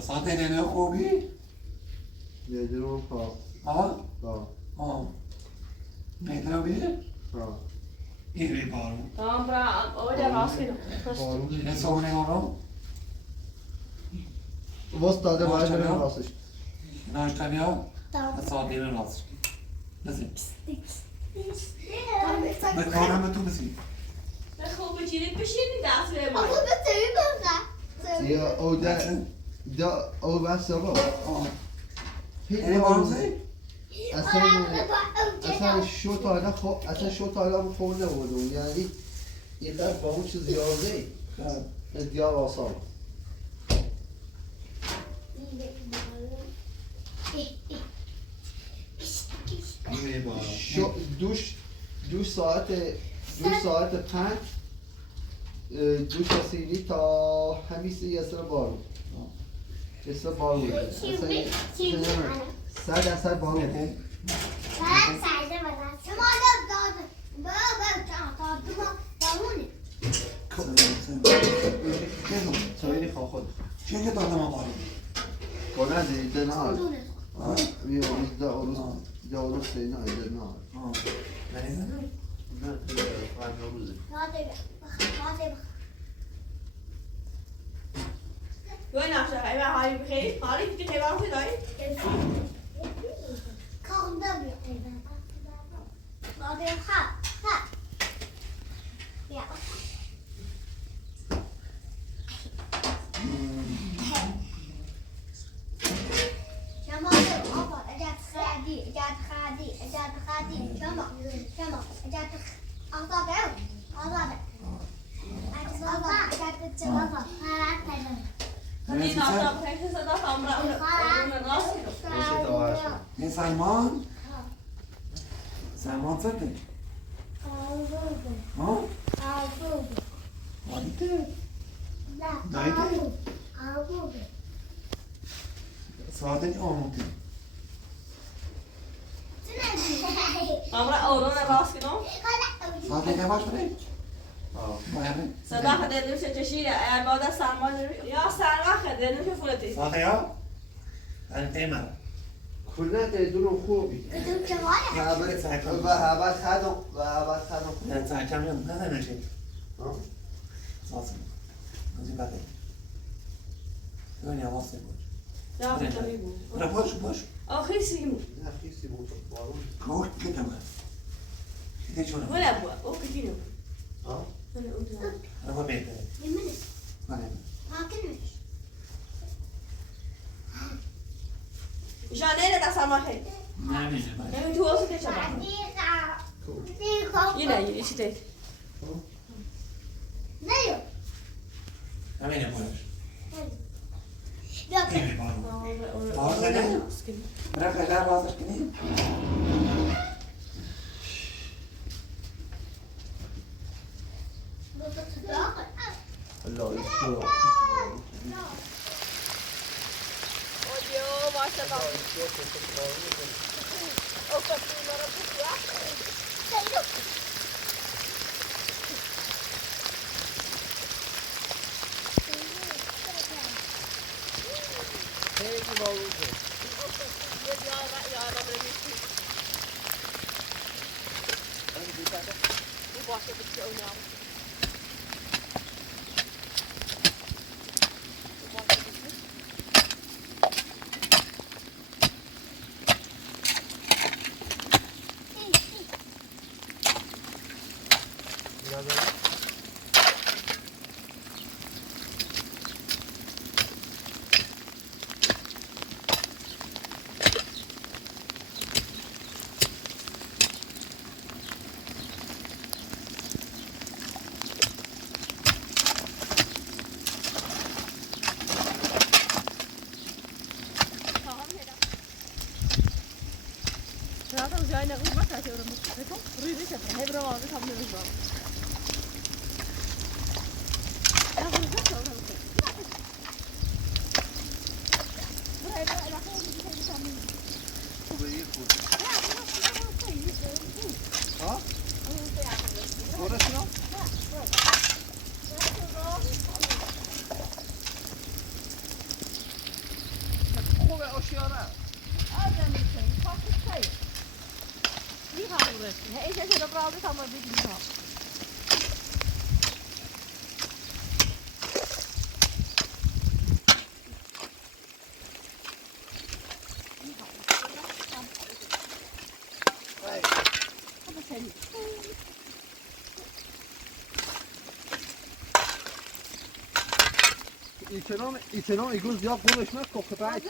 ساعتين أنا خوبي. يدرون ها. مهتم بيه؟ إيه بارو. تمام برا أوجه راسي بارو. نسوونه هارو. واسط داده باید بریم راستش. ناشتا بیا. ساعتين راست. بزن. بکارم تو بزن. خوب بچینید بشینید دست به ما. یا او دا او بس آقا. این بارزه؟ اصلا شو تا حالا خورده بودم یعنی اینقدر با اون چیز زیاده دیار آسان دو ساعت 5 دوش سینی تا همیشه یه سر بارو یه سر بارو بوده 100% بارو بوده سویلی خواه خود چه دادم آقا؟ کنه دیده نه ده اروز سینه ایده نه نریزنم؟ نه پنج روزه وين عشان خيبة هاي بخير هاي كنت خيبة عشان داي خلينا نعطى بخير صدق عمره من راسي این سلمان؟ سلمان سکه؟ ها؟ مالیته؟ دایته؟ ساعتين آموزی. عمره اولون راسي نو ساعتين که باش بری؟ باید صدق خدي نمشي تشيل بعد سلمان يا سلمان خدي نمشي فلتي ساعتی ها؟ این تیمه کنه دونو خوبی هابت ساعتم و هبت خدم نه ساعتم نه نشید ساعتم نزی بده دنیا واسه بود لا خدي نه باش آخر سيمو نه خیسی بود بارون کوت کدامه دیگه چونه ولا أبوه أو كتير ها أنا قلت نه باید نه مشان أنا تسمع شيء نه میشه باید يعني تو أصلا تسمع يلا يشتي همینه باش این بارو بارو نه برای خیلی بازش کنی الله يستر أيوه ما شاء الله أو كتير مرة كتير خیلی باروزه جاينا غير ما تعرف ولا مستحيل ريدي شفنا هي برا ما بتعمل الزام شده برای تمام بگیم ها ایتنام ایگوز یا قومش نکن که باید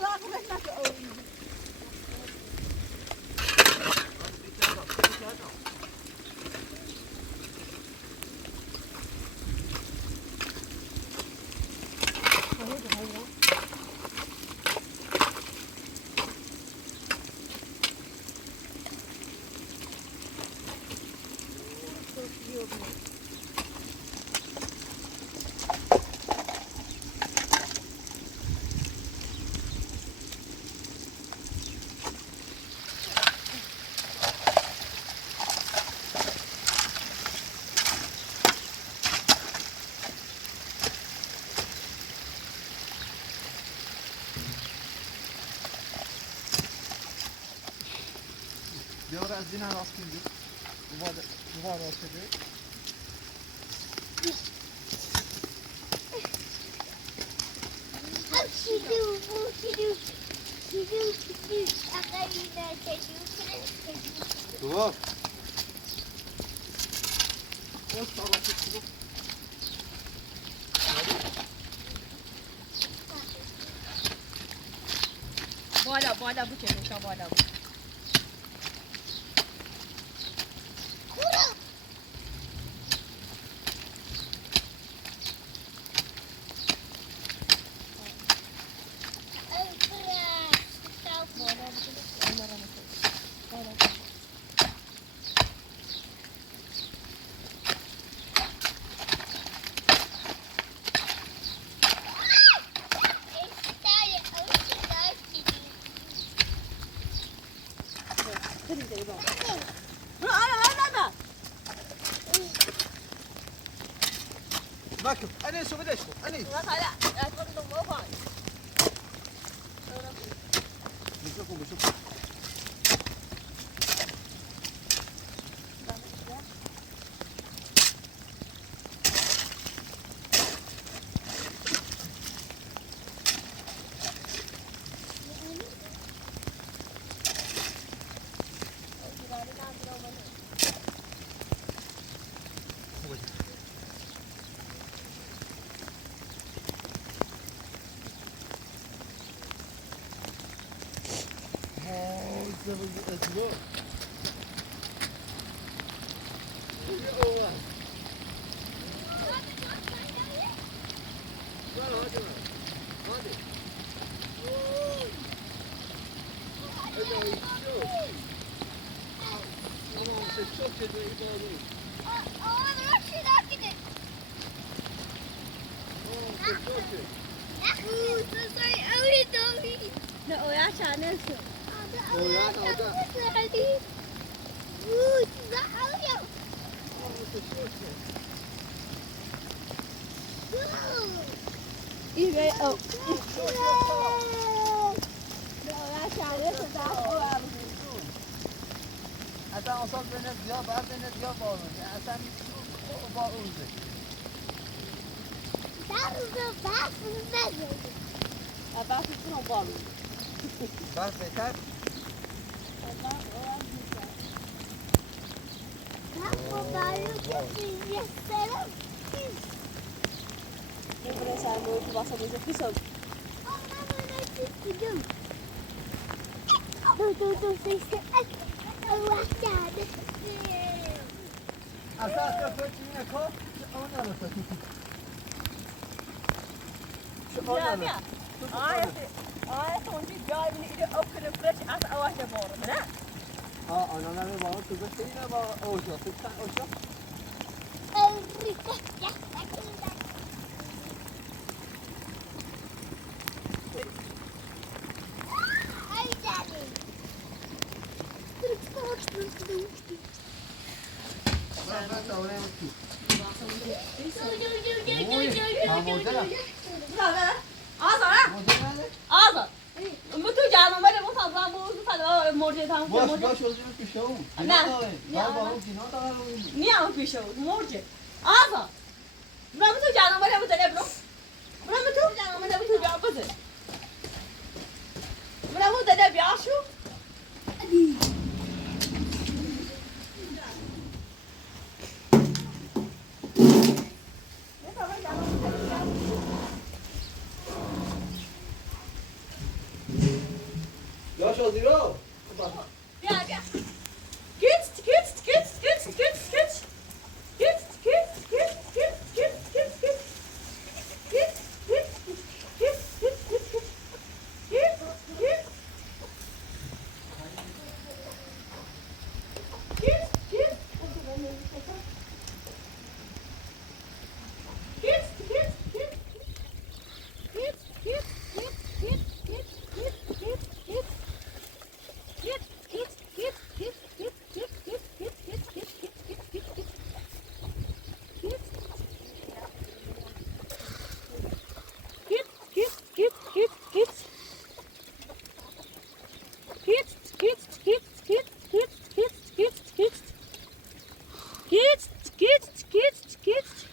دیوار از دینه راست کنید دوباره راست کنید دوباره بالا بچه میشه بالا بود باكم انا شو بدي اشوف انا بشوفوا اصلا اصلا بین دیا بعد بین دیا بارون اصلا بارونه بعد اون بارون بعد بهتر نمی‌دونم سرمایه تو واسه میشه پیسم اصلا کفش میکرد اون نرسه اونجی جای می‌نی اوکر فرش از آواش بارم نه آنا نمی بارم تو بشه اینه با اوشا فکر اوشا آزار من بود فدا مرده تام باش مرده باش وزیر پیش اون نه. با با اون دینا تا نیم پیش او مرده آقا برام تو جانم رو بده برو برام تو جانم رو تو بیا بده برام داده بیا شو باش وزیر رو بیا بیا گیت گیت گیت گیت گیت گیت گیت گیت گیت گیت گیت گیت گیت گیت گیت گیت گیت گیت گیت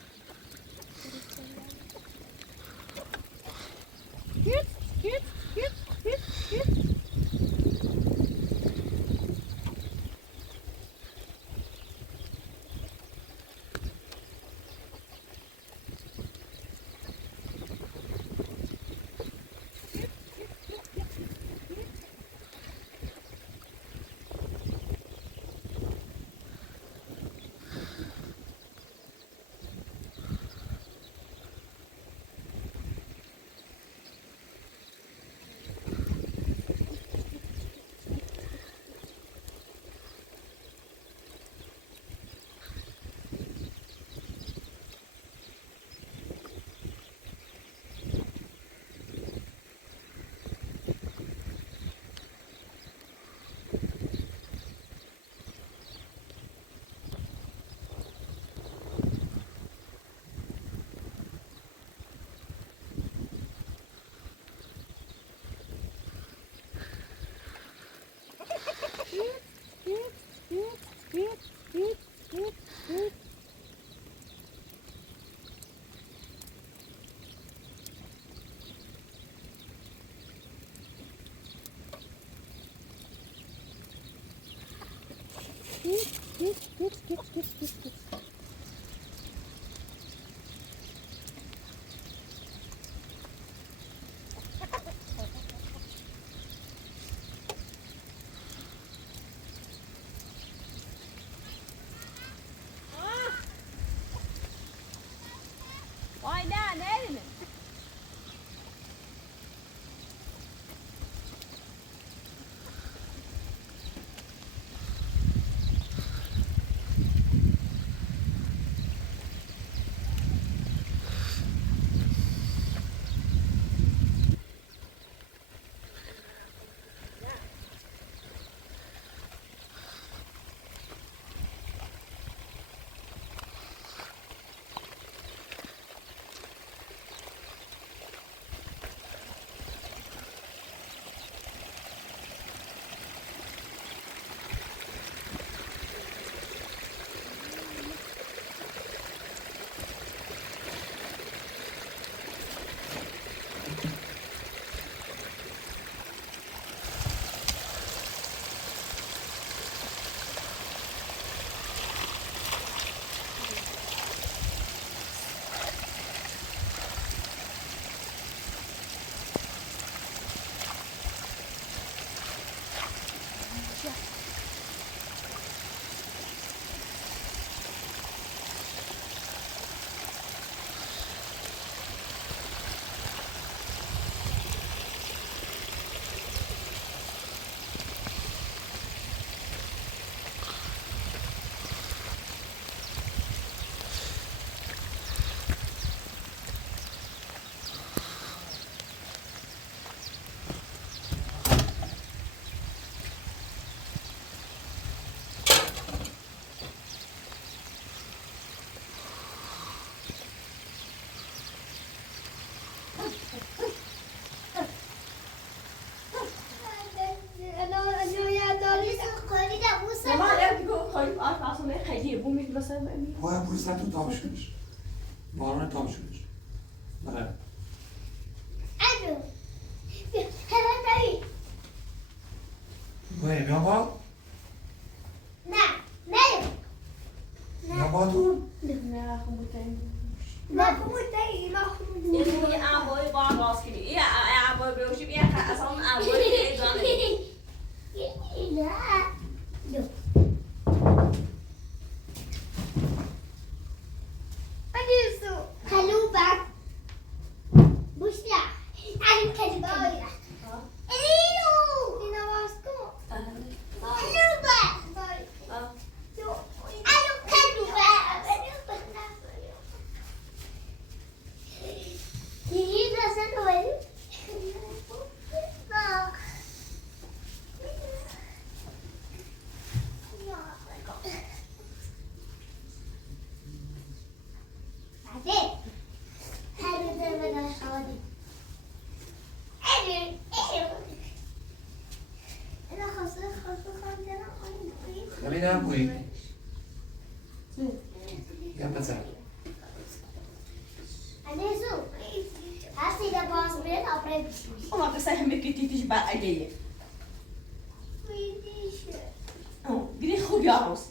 umid مثلا بأمي باید برسن تو تابشونش باران تابشونش بله باید یا با؟ یا با تو؟ نه خمودتين یه عبای باید باز کنی یه عبای بروشی بیا اصلا عبای جانه ببینم کوی یا بزن Uma pessoa que me critica de batalha. Gri خوب یاروس.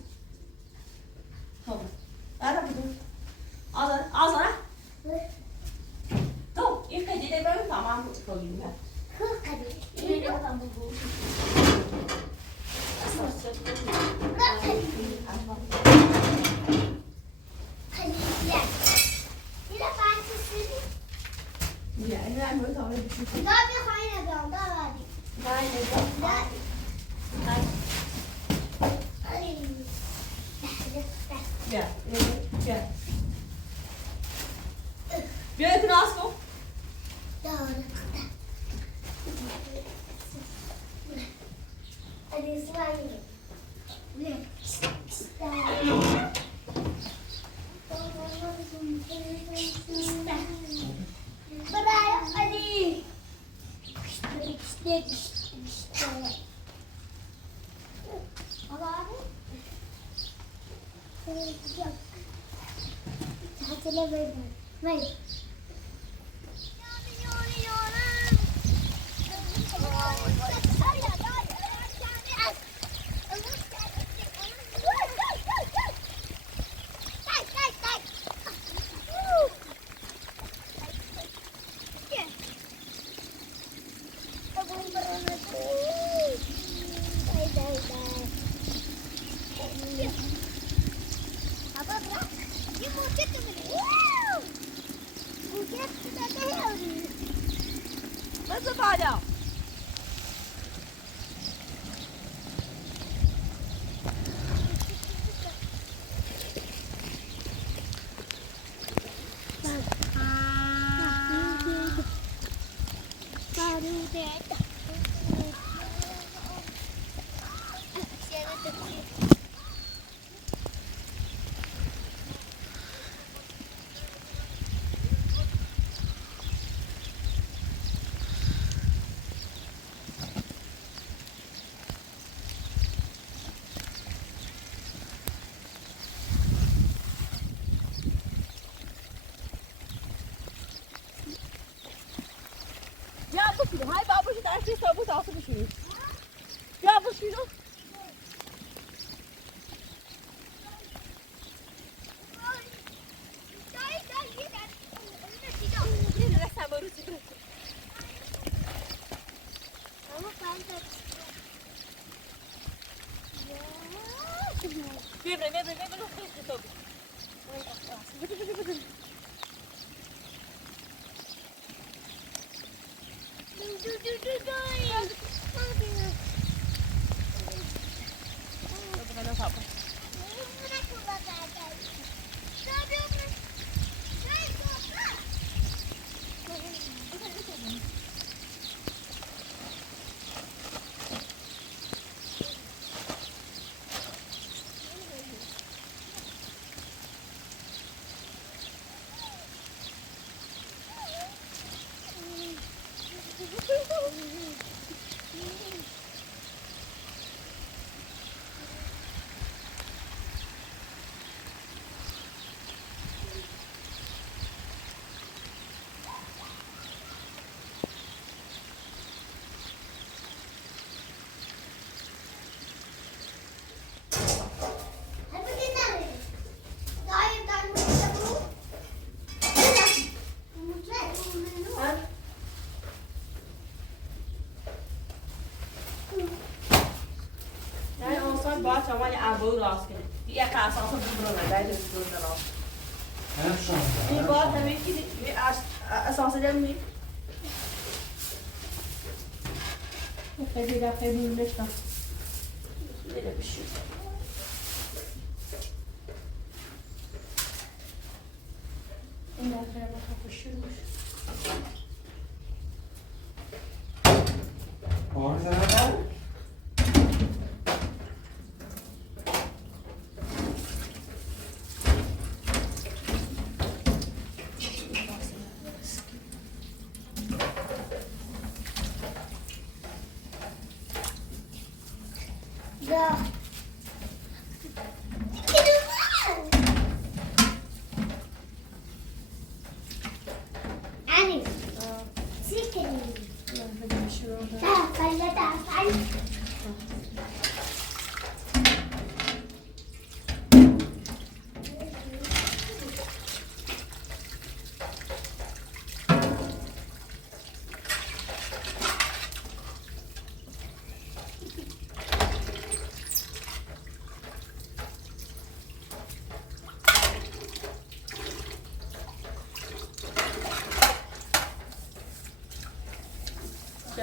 خب. آره بود. آزار. تو این کدیده برای تمام بود کنیم. این رو تمام بود. Ja, en wij moeten al even zoeken. Ja, ja. Wil je het naast op? Wait. Nasıl hala? Hai babuši, dáš si sobu, to asi vyšli. Já pošlu. شما یه عبای راست کنید یه اساسا ببرونه باید ببرونه راست هم شما این بار همین که اساسا دمی خیلی دفعه می‌نوشتم میره بشید این دفعه ما خوشیم آره زنم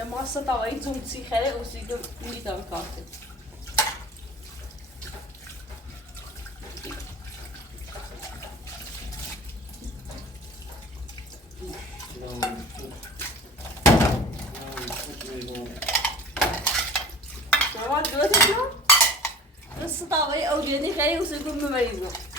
ما ستاوایی زومسی خیلی اوسی که میدم کارته شما دوست شما ستاوایی اولیانی خیلی اوسی که میبریزم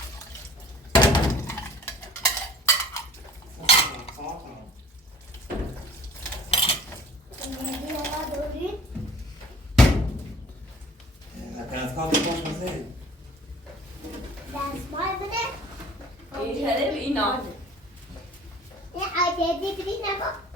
دستمال بده این خیلی به این نام این عددی بری نبا